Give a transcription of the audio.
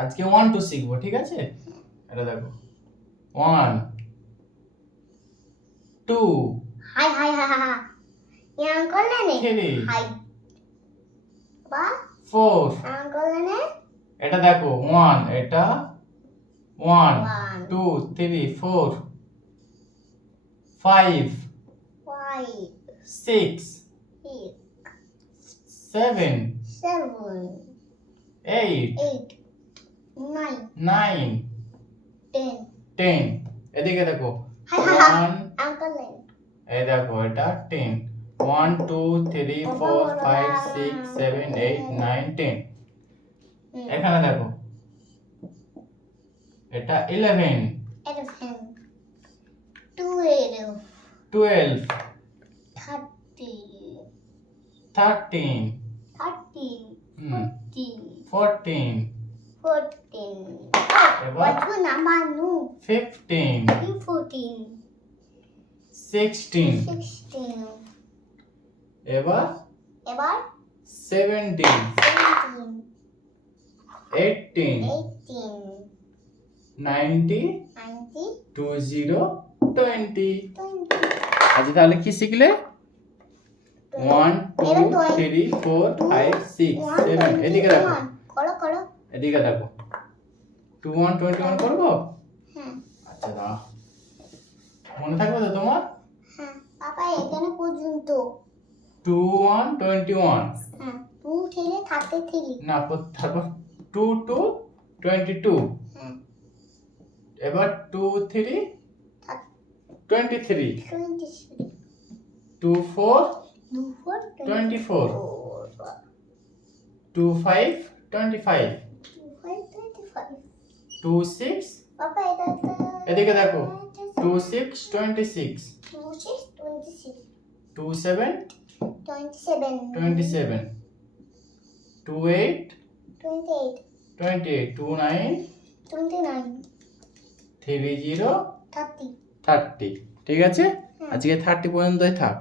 আজকে 1 2 শিখবো, ঠিক আছে? এটা দেখো 1 2 হাই হাই হাই হাই ইয়ান করলে নে 3 হাই বা 4 ইয়ান করলে নে এটা দেখো 1, এটা 1 1 2 3 4 5 5 6 7 7 8 8 9 9 10 10 এদিকে দেখো হাই হাই হাই 1 ইয়ান করলে এই দেখো এটা 10 1 2 3 4 5 6 7 8 9 10 এখানে দেখো এটা 11 11 12 12 13 13 14 এবার What's number no? 15 14 16 16 এবার এবার 17 17 18 18 90 90 20 20 20 আজ তাহলে কি শিখলে 1 2 3 4 5 6 7 এদিকে দেখো করো করো এদিকে দেখো 21 21 করবো। হ্যাঁ আচ্ছা দাঁড়া, মনে থাকবে তো তোমার? হ্যাঁ পাপা এখানে পর্যন্ত 21 21 হ্যাঁ 2 থেকে 33 না, তারপর 2 2 22 হ্যাঁ এবার 2 3 23 23 2 4 24 24 2 5 25 25 2 6 পাপা এটা এদিকে দেখো 2 6 26 26 2 7 27 27 2 8 28 28 2 9 29 3 0 30 30 ঠিক আছে, আজকে 30 পর্যন্তই থাক।